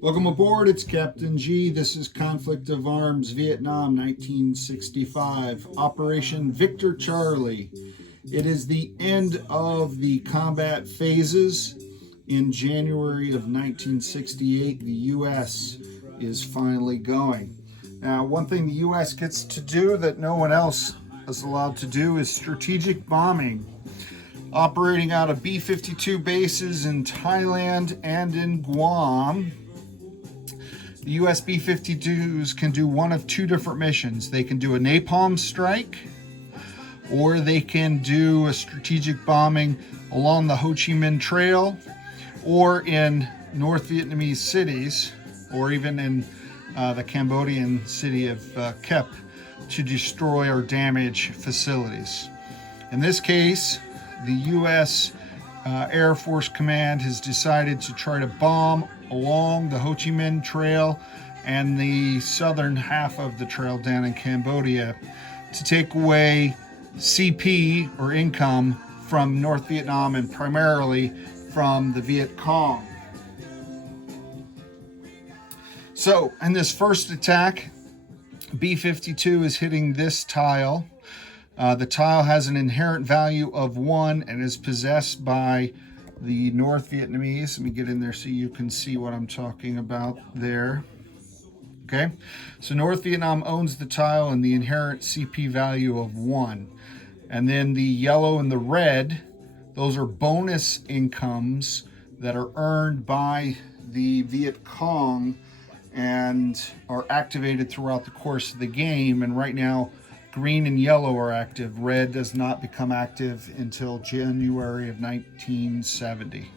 Welcome aboard, it's Captain G. This is Conflict of Arms, Vietnam, 1965, Operation Victor Charlie. It is the end of the combat phases. In January of 1968, the U.S. is finally going. Now, one thing the U.S. gets to do that no one else is allowed to do is strategic bombing. Operating out of B-52 bases in Thailand and in Guam, the US B-52s can do one of two different missions. They can do a napalm strike, or they can do a strategic bombing along the Ho Chi Minh Trail, or in North Vietnamese cities, or even in the Cambodian city of Kep, to destroy or damage facilities. In this case, the U.S. Air Force Command has decided to try to bomb along the Ho Chi Minh Trail and the southern half of the trail down in Cambodia to take away CP or income from North Vietnam and primarily from the Viet Cong. So in this first attack, B-52 is hitting this tile. The tile has an inherent value of 1 and is possessed by the North Vietnamese. Let me get in there so you can see what I'm talking about there. Okay, so North Vietnam owns the tile and the inherent CP value of 1. And then the yellow and the red, those are bonus incomes that are earned by the Viet Cong and are activated throughout the course of the game. And right now, green and yellow are active. Red does not become active until January of 1970.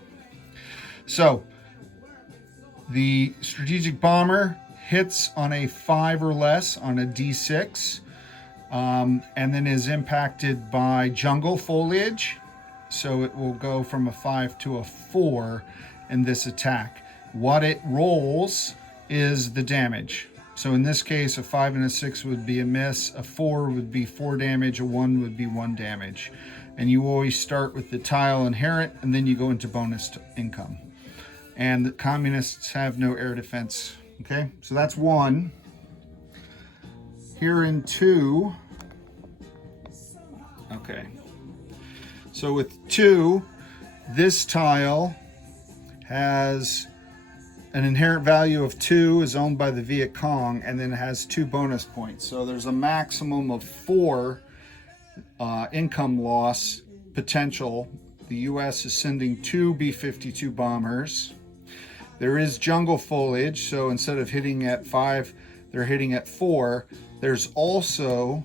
So the strategic bomber hits on a 5 or less on a D6, and then is impacted by jungle foliage. So it will go from a 5 to a 4 in this attack. What it rolls is the damage. So in this case, a 5 and a 6 would be a miss, a 4 would be 4 damage, a 1 would be 1 damage. And you always start with the tile inherent, and then you go into bonus income. And the communists have no air defense. Okay, so that's 1. Here in 2, okay. So with 2, this tile has an inherent value of 2, is owned by the Viet Cong, and then has 2 bonus points. So there's a maximum of 4 income loss potential. The U.S. is sending 2 B-52 bombers. There is jungle foliage, so instead of hitting at 5, they're hitting at 4. There's also,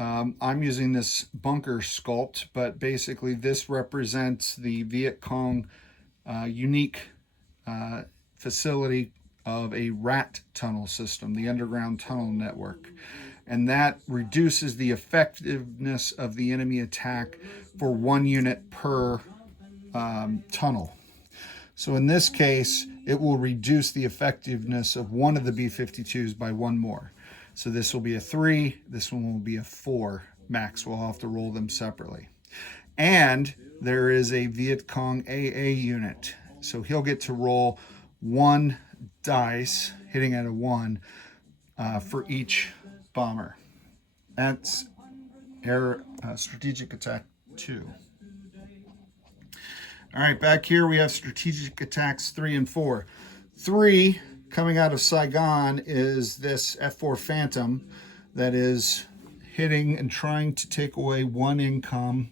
I'm using this bunker sculpt, but basically this represents the Viet Cong unique facility of a rat tunnel system, the underground tunnel network. And that reduces the effectiveness of the enemy attack for 1 unit per tunnel. So in this case, it will reduce the effectiveness of one of the B-52s by 1 more. So this will be a 3, this one will be a 4 max. We'll have to roll them separately. And there is a Viet Cong AA unit. So he'll get to roll 1 dice, hitting at a 1, for each bomber. That's air strategic attack 2. All right, back here we have strategic attacks 3 and 4. 3, coming out of Saigon, is this F-4 Phantom that is hitting and trying to take away 1 income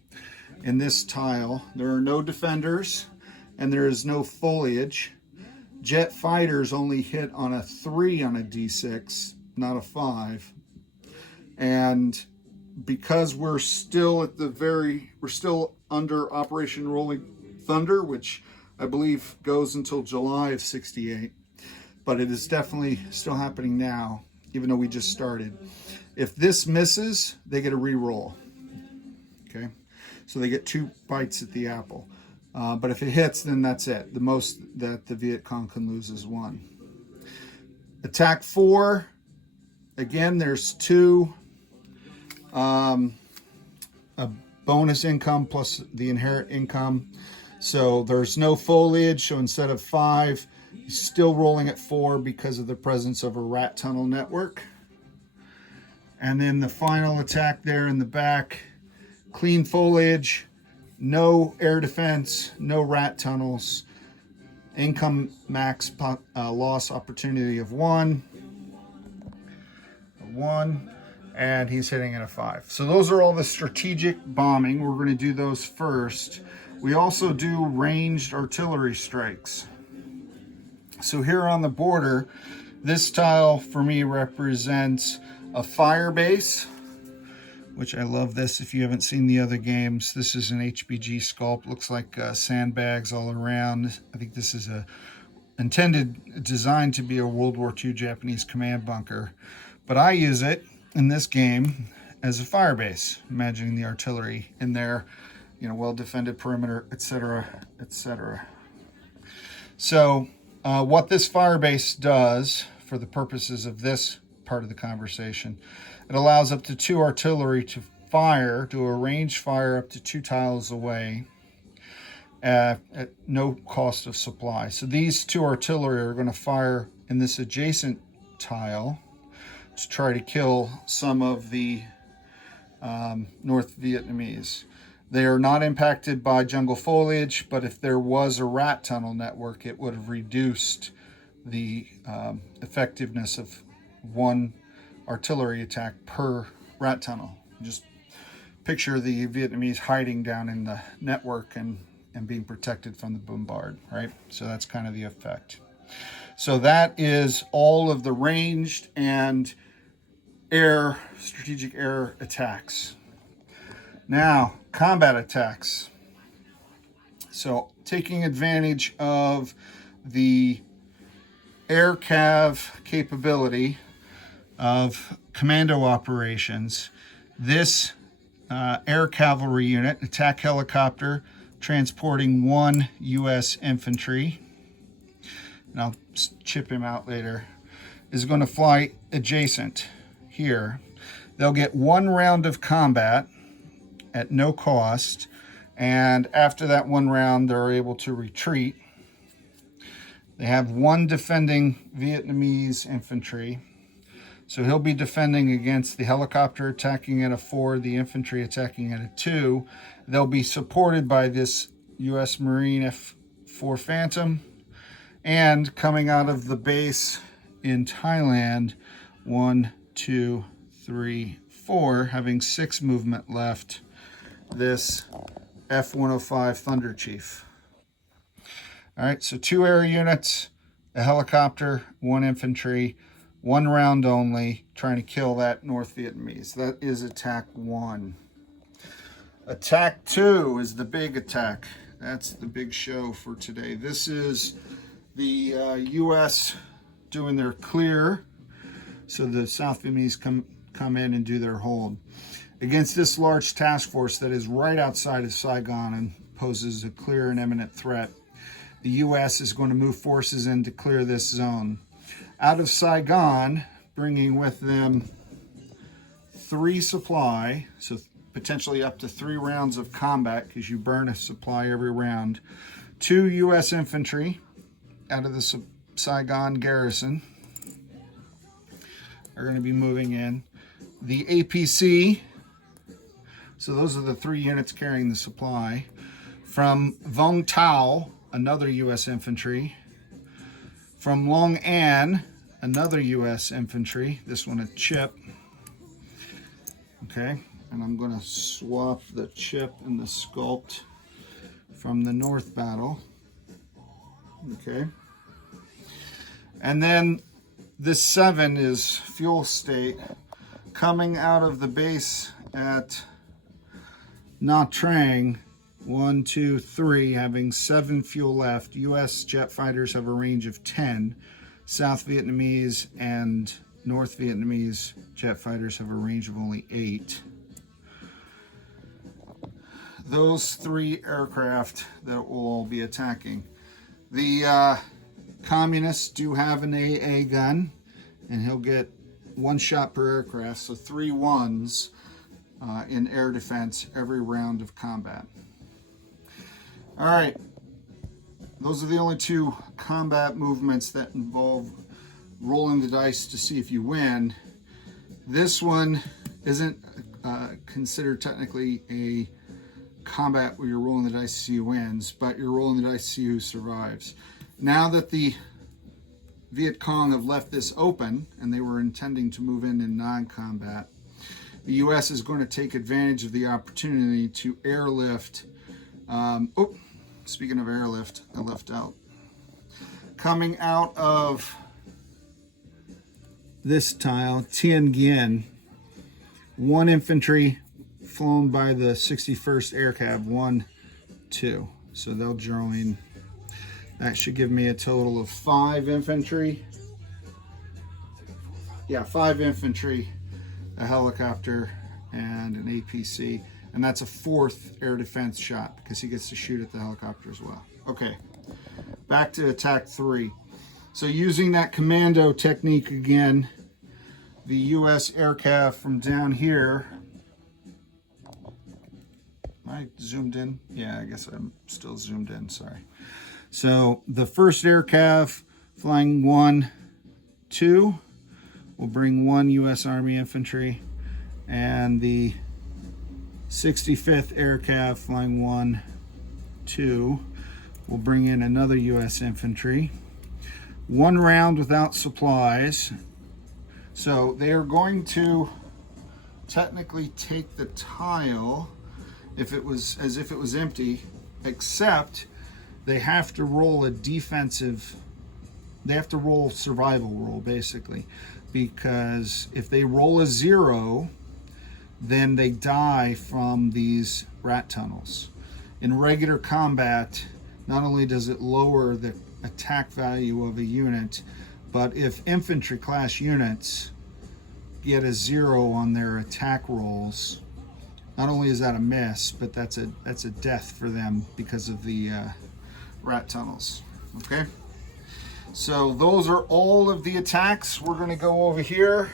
in this tile. There are no defenders and there is no foliage. Jet fighters only hit on a 3 on a D6, not a 5. And because we're still under Operation Rolling Thunder, which I believe goes until July of 68, but it is definitely still happening now, even though we just started. If this misses, they get a re-roll. Okay, so they get 2 bites at the apple. But if it hits, then that's it. The most that the Viet Cong can lose is 1. Attack 4, again, there's 2. A bonus income plus the inherent income. So there's no foliage, so instead of 5, he's still rolling at 4 because of the presence of a rat tunnel network. And then the final attack there in the back, clean foliage, no air defense, no rat tunnels, income max loss opportunity of 1, and he's hitting at a 5. So those are all the strategic bombing. We're going to do those first. We also do ranged artillery strikes. So here on the border, this tile for me represents a fire base, which I love this. If you haven't seen the other games, this is an HBG sculpt. Looks like sandbags all around. I think this is designed to be a World War II Japanese command bunker. But I use it in this game as a fire base, imagining the artillery in there, well-defended perimeter, etc., etc. So what this fire base does, for the purposes of this part of the conversation, it allows up to 2 artillery to fire, do a range fire up to 2 tiles away at no cost of supply. So these 2 artillery are going to fire in this adjacent tile to try to kill some of the North Vietnamese. They are not impacted by jungle foliage, but if there was a rat tunnel network, it would have reduced the effectiveness of 1 artillery attack per rat tunnel. Just picture the Vietnamese hiding down in the network and being protected from the bombard, right? So that's kind of the effect. So that is all of the ranged and strategic air attacks. Now, combat attacks. So taking advantage of the air cav capability of commando operations, this air cavalry unit, attack helicopter transporting 1 U.S. infantry, and I'll chip him out later, is going to fly adjacent here. They'll get 1 round of combat at no cost, and after that 1 round they're able to retreat. They have 1 defending Vietnamese infantry, so he'll be defending against the helicopter attacking at a 4, the infantry attacking at a 2. They'll be supported by this U.S. Marine F-4 Phantom, and coming out of the base in Thailand, 1, 2, 3, 4, having 6 movement left, this F-105 Thunder Chief. All right, so 2 air units, a helicopter, 1 infantry, 1 round only, trying to kill that North Vietnamese. That is attack 1. Attack 2 is the big attack. That's the big show for today. This is the U.S. doing their clear, so the South Vietnamese come in and do their hold against this large task force that is right outside of Saigon and poses a clear and imminent threat. The U.S. is going to move forces in to clear this zone. Out of Saigon, bringing with them 3 supply, so potentially up to 3 rounds of combat, because you burn a supply every round. 2 U.S. infantry out of the Saigon garrison are going to be moving in. The APC, so those are the 3 units carrying the supply. From Vung Tau, another U.S. infantry. From Long An, another U.S. infantry. This one a chip. Okay, and I'm going to swap the chip and the sculpt from the North battle. Okay. And then this 7 is fuel state coming out of the base at Nha Trang. 1, 2, 3, having 7 fuel left. U.S. jet fighters have a range of 10. South Vietnamese and North Vietnamese jet fighters have a range of only 8. Those 3 aircraft that will all be attacking. The communists do have an AA gun, and he'll get 1 shot per aircraft, so 3 1s in air defense every round of combat. All right, those are the only two combat movements that involve rolling the dice to see if you win. This one isn't considered technically a combat where you're rolling the dice to see who wins, but you're rolling the dice to see who survives. Now that the Viet Cong have left this open and they were intending to move in non-combat, the U.S. is going to take advantage of the opportunity to airlift. Speaking of airlift, I left out. Coming out of this tile, Tien Nguyen, 1 infantry flown by the 61st Air Cav, 1, 2. So they'll join. That should give me a total of 5 infantry. Yeah, 5 infantry, a helicopter, and an APC. And that's a 4th air defense shot because he gets to shoot at the helicopter as well. Okay, back to attack 3. So using that commando technique again, the U.S. Air Cav from down here. I zoomed in? Yeah, I guess I'm still zoomed in, sorry. So the 1st Air Cav flying 1, 2 will bring 1 U.S. Army infantry, and the 65th Air Cav flying 1, 2 will bring in another U.S. infantry. 1 round without supplies. So they are going to technically take the tile if it was as if it was empty, except they have to roll a defensive, they have to roll survival roll basically, because if they roll a 0, then they die from these rat tunnels. In regular combat, not only does it lower the attack value of a unit, but if infantry class units get a 0 on their attack rolls, not only is that a miss, but that's a death for them because of the rat tunnels. Okay, so those are all of the attacks. We're going to go over here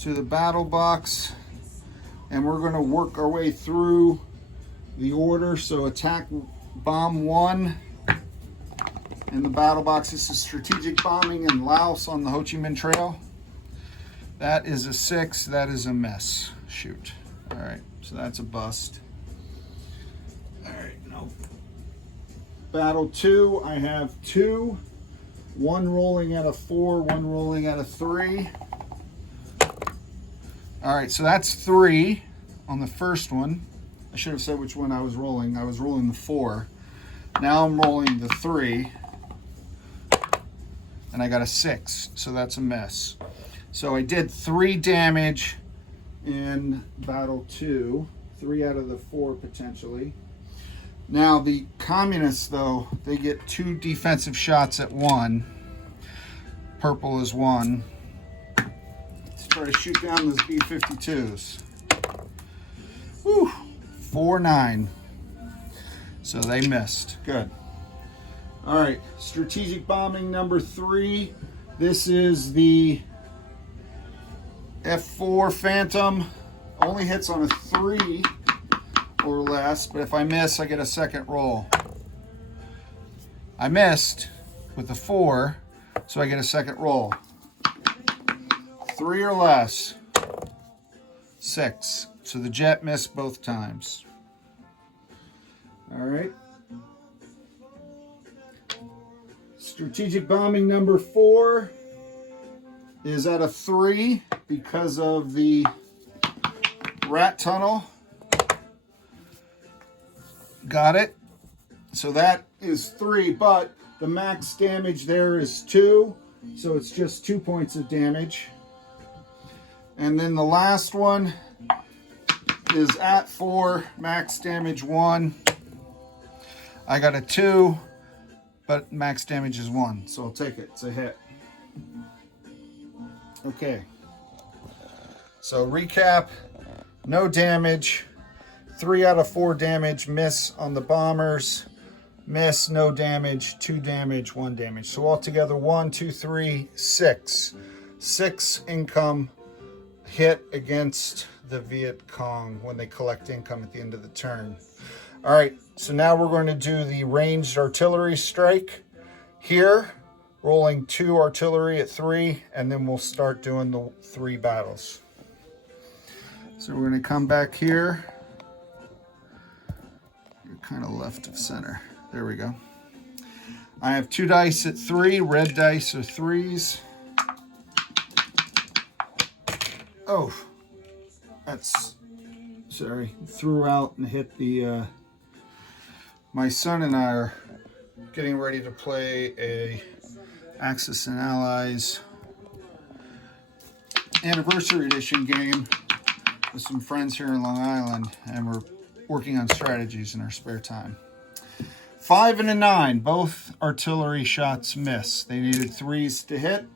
to the battle box, and we're going to work our way through the order. So attack bomb 1 in the battle box. This is strategic bombing in Laos on the Ho Chi Minh Trail. That is a 6. That is a miss. Shoot. All right, so that's a bust. All right, no. Battle 2, I have 2. 1 rolling at a 4, 1 rolling at a 3. All right, so that's 3 on the first one. I should have said which one I was rolling. I was rolling the 4. Now I'm rolling the 3. And I got a 6, so that's a miss. So I did 3 damage in battle 2. 3 out of the 4 potentially. Now the communists, though, they get 2 defensive shots at 1. Purple is 1. Let's try to shoot down those B-52s. Whew, 4-9. So they missed. Good. All right, strategic bombing number 3. This is the F4 Phantom. Only hits on a 3 or less, but if I miss, I get a 2nd roll. I missed with the 4, so I get a 2nd roll. 3 or less, 6. So the jet missed both times. All right. Strategic bombing number 4 is at a 3 because of the rat tunnel. Got it. So that is 3, but the max damage there is 2, so it's just 2 points of damage. And then the last one is at 4, max damage 1. I got a 2, but max damage is 1, so I'll take it. It's a hit. Okay. So recap, no damage, 3 out of 4 damage, miss on the bombers, miss, no damage, 2 damage, 1 damage. So altogether 1, 2, 3, 6. 6 income hit against the Viet Cong when they collect income at the end of the turn. All right, So now we're going to do the ranged artillery strike here, rolling 2 artillery at 3, and then we'll start doing the 3 battles. So we're going to come back here. You're kind of left of center. There we go. I have 2 dice at 3. Red dice are 3s. Oh, that's, sorry, threw out and hit the, my son and I are getting ready to play a Axis and Allies Anniversary Edition game with some friends here in Long Island, and we're working on strategies in our spare time. 5 and a 9, both artillery shots miss. They needed 3s to hit,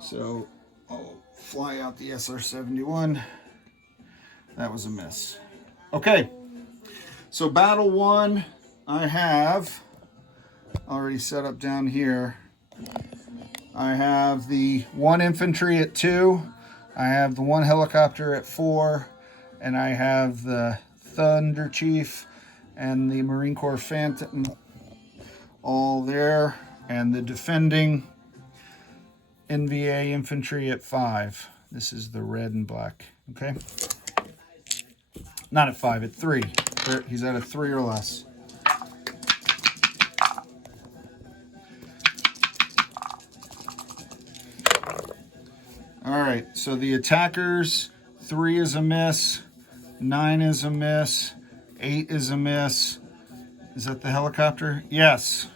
so I'll fly out the SR-71. That was a miss. Okay, so battle 1, I have already set up down here. I have the 1 infantry at 2, I have the 1 helicopter at 4, and I have the Thunder Chief and the Marine Corps Phantom all there, and the defending NVA infantry at 5. This is the red and black, okay? Not at 5, at 3. He's at a 3 or less. All right, so the attackers, 3 is a miss, 9 is a miss, 8 is a miss. Is that the helicopter? Yes.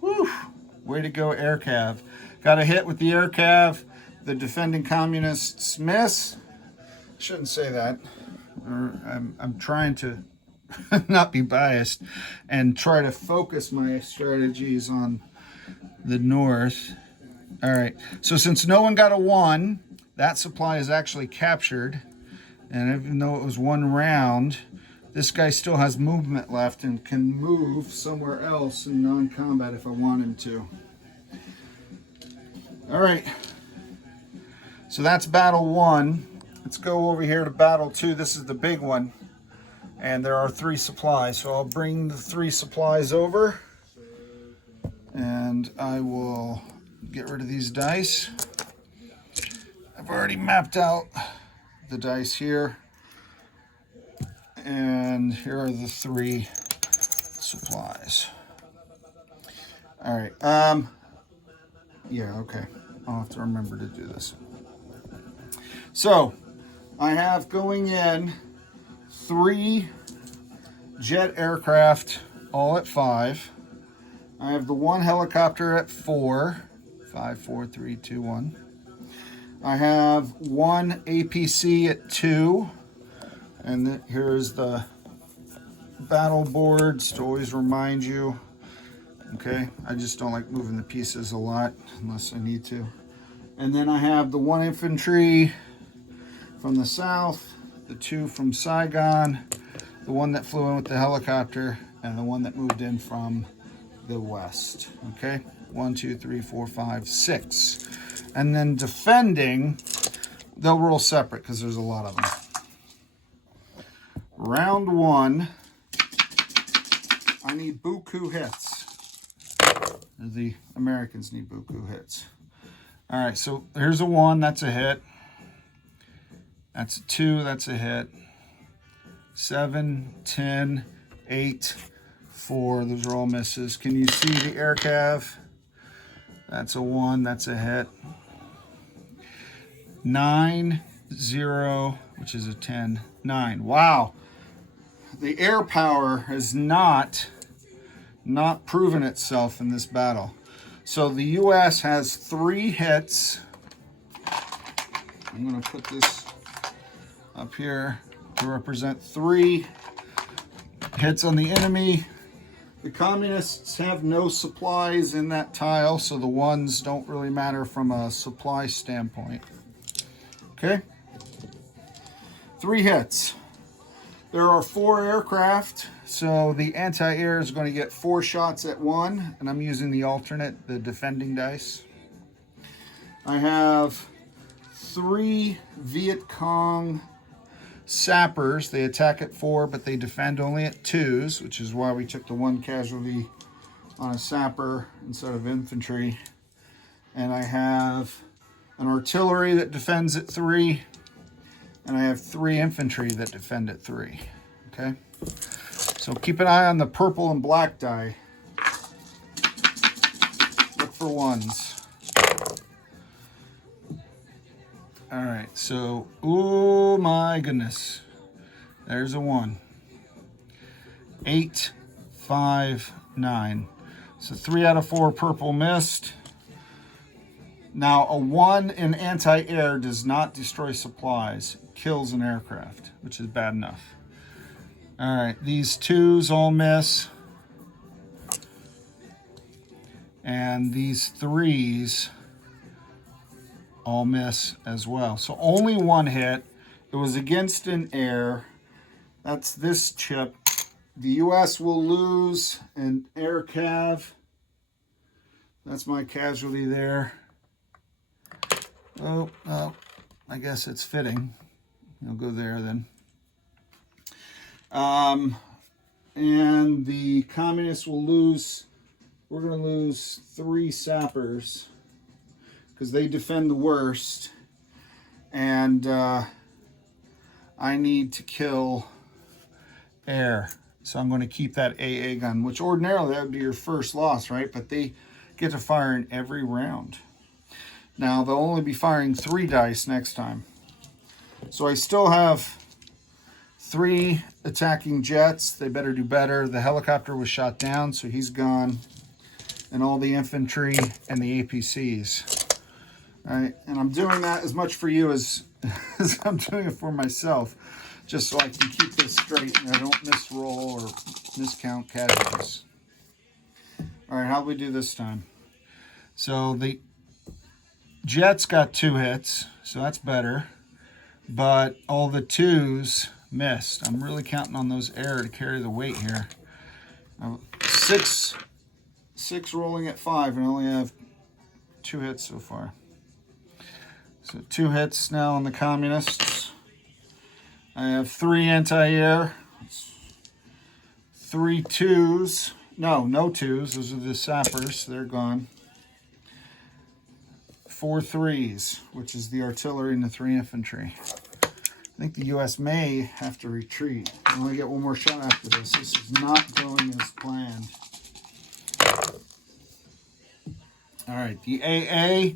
Whew. Way to go, Air Cav. Got a hit with the Air Cav. The defending communists miss. Shouldn't say that. I'm trying to not be biased and try to focus my strategies on the north. All right, so since no one got a 1, that supply is actually captured. And even though it was 1 round, this guy still has movement left and can move somewhere else in non-combat if I want him to. All right, so that's battle 1. Let's go over here to battle 2. This is the big one. And there are 3 supplies. So I'll bring the 3 supplies over. And I will get rid of these dice. I've already mapped out the dice here. And here are the 3 supplies. All right. Yeah, okay. I'll have to remember to do this. So, I have going in 3 jet aircraft, all at 5. I have the 1 helicopter at 4. 5, 4, 3, 2, 1. I have 1 APC at 2. And here's the battle boards to always remind you. Okay, I just don't like moving the pieces a lot unless I need to. And then I have the 1 infantry from the south, the 2 from Saigon, the 1 that flew in with the helicopter, and the 1 that moved in from the west. Okay, 1, 2, 3, 4, 5, 6. And then defending, they'll roll separate because there's a lot of them. Round 1, I need buku hits. The Americans need buku hits. All right, so here's a 1, that's a hit. That's a 2, that's a hit. 7, 10, 8, 4, those are all misses. Can you see the air cav? That's a 1, that's a hit. 9, 0, which is a 10, 9. Wow. The air power has not proven itself in this battle. So the U.S. has 3 hits. I'm going to put this up here to represent 3 hits on the enemy. The communists have no supplies in that tile, so the 1s don't really matter from a supply standpoint. Okay? 3 hits. There are 4 aircraft, so the anti-air is going to get 4 shots at 1, and I'm using the alternate, the defending dice. I have 3 Viet Cong sappers. They attack at 4, but they defend only at 2s, which is why we took the 1 casualty on a sapper instead of infantry. And I have an artillery that defends at 3, and I have 3 infantry that defend at 3. Okay, so keep an eye on the purple and black die. Look for 1s. All right, so, oh my goodness, there's a 1. 8, 5, 9. So 3 out of 4 purple missed. Now, a 1 in anti-air does not destroy supplies. It kills an aircraft, which is bad enough. All right, these 2s all miss. And these 3s all miss as well. So only 1 hit. It was against an air. That's this chip. The U.S. will lose an air cav. That's my casualty there. Oh, I guess it's fitting. I'll go there then. And the communists will lose, we're going to lose 3 sappers because they defend the worst. And I need to kill air. So I'm going to keep that AA gun, which ordinarily that would be your first loss, right? But they get to fire in every round. Now, they'll only be firing 3 dice next time. So I still have 3 attacking jets. They better do better. The helicopter was shot down, so he's gone. And all the infantry and the APCs. All right, and I'm doing that as much for you as I'm doing it for myself, just so I can keep this straight and I don't misroll or miscount casualties. All right, how do we do this time? So the jets got 2 hits, so that's better. But all the 2s missed. I'm really counting on those air to carry the weight here. 6 rolling at 5, and I only have 2 hits so far. So 2 hits now on the communists. I have 3 anti-air. 3 2s. No 2s. Those are the sappers. They're gone. 4 3s, which is the artillery and the 3 infantry. I think the U.S. may have to retreat. I only get 1 more shot after this. This is not going as planned. All right, the AA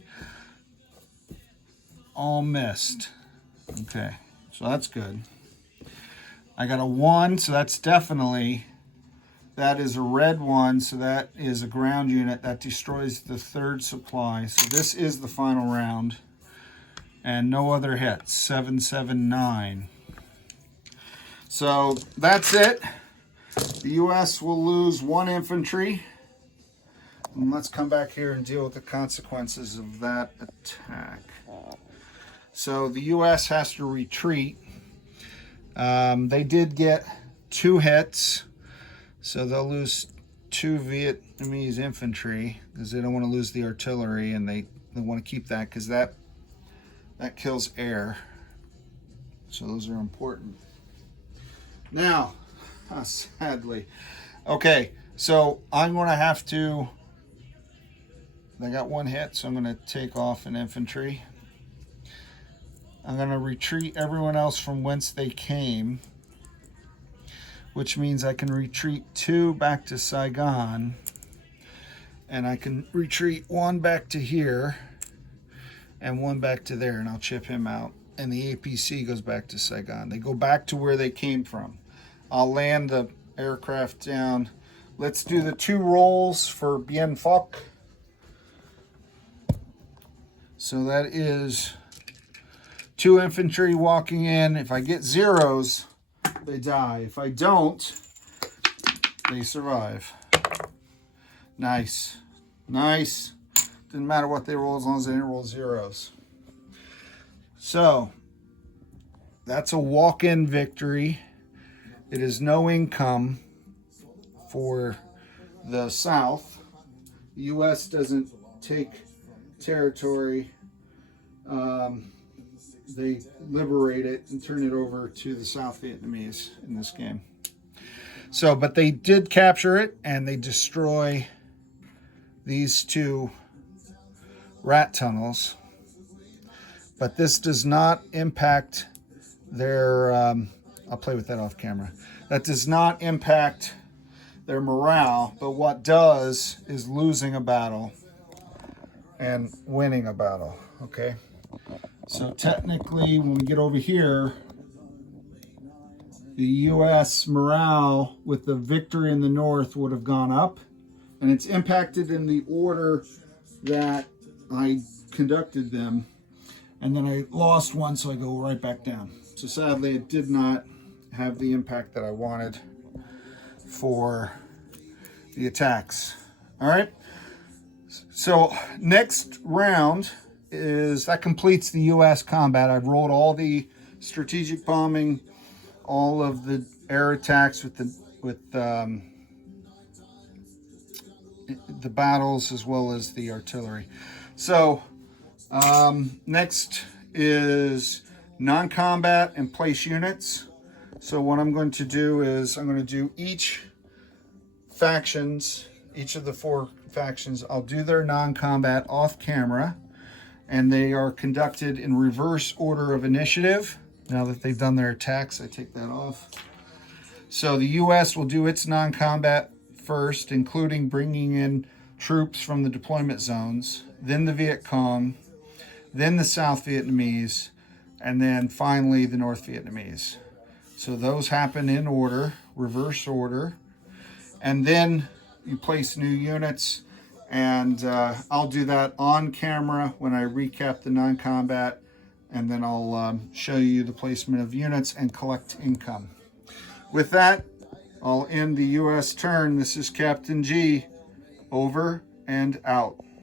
all missed. Okay, so that's good. I got a 1, so that's definitely, that is a red 1, so that is a ground unit that destroys the 3rd supply. So this is the final round. And no other hits. 7, 7, 9. So that's it. The U.S. will lose 1 infantry. And let's come back here and deal with the consequences of that attack. So the U.S. has to retreat. They did get 2 hits. So they'll lose 2 Vietnamese infantry because they don't want to lose the artillery, and they want to keep that because that kills air. So those are important. Now, sadly. Okay, so I'm going to have to, they got 1 hit, so I'm going to take off an infantry. I'm going to retreat everyone else from whence they came, which means I can retreat 2 back to Saigon, and I can retreat 1 back to here, and 1 back to there, and I'll chip him out. And the APC goes back to Saigon. They go back to where they came from. I'll land the aircraft down. Let's do the 2 rolls for Bien Phoc. So that is 2 infantry walking in. If I get 0s, they die. If I don't, they survive. Nice. Nice. Didn't matter what they roll as long as they didn't roll 0s. So, that's a walk-in victory. It is no income for the South. The U.S. doesn't take territory. they liberate it and turn it over to the South Vietnamese in this game. So, but they did capture it, and they destroy these two rat tunnels. But this does not impact their, I'll play with that off camera. That does not impact their morale, but what does is losing a battle and winning a battle, okay? So technically, when we get over here, the U.S. morale with the victory in the north would have gone up, and it's impacted in the order that I conducted them, and then I lost one, so I go right back down. So sadly, it did not have the impact that I wanted for the attacks. All right, so next round is, that completes the U.S. combat. I've rolled all the strategic bombing, all of the air attacks with the battles, as well as the artillery. So next is non-combat and place units. So what I'm going to do is I'm going to do each of the 4 factions, I'll do their non-combat off camera, and they are conducted in reverse order of initiative. Now that they've done their attacks, I take that off. So the U.S. will do its non-combat first, including bringing in troops from the deployment zones, then the Viet Cong, then the South Vietnamese, and then finally the North Vietnamese. So those happen in order, reverse order. And then you place new units, and I'll do that on camera when I recap the non-combat, and then I'll show you the placement of units and collect income. With that, I'll end the U.S. turn. This is Captain G. Over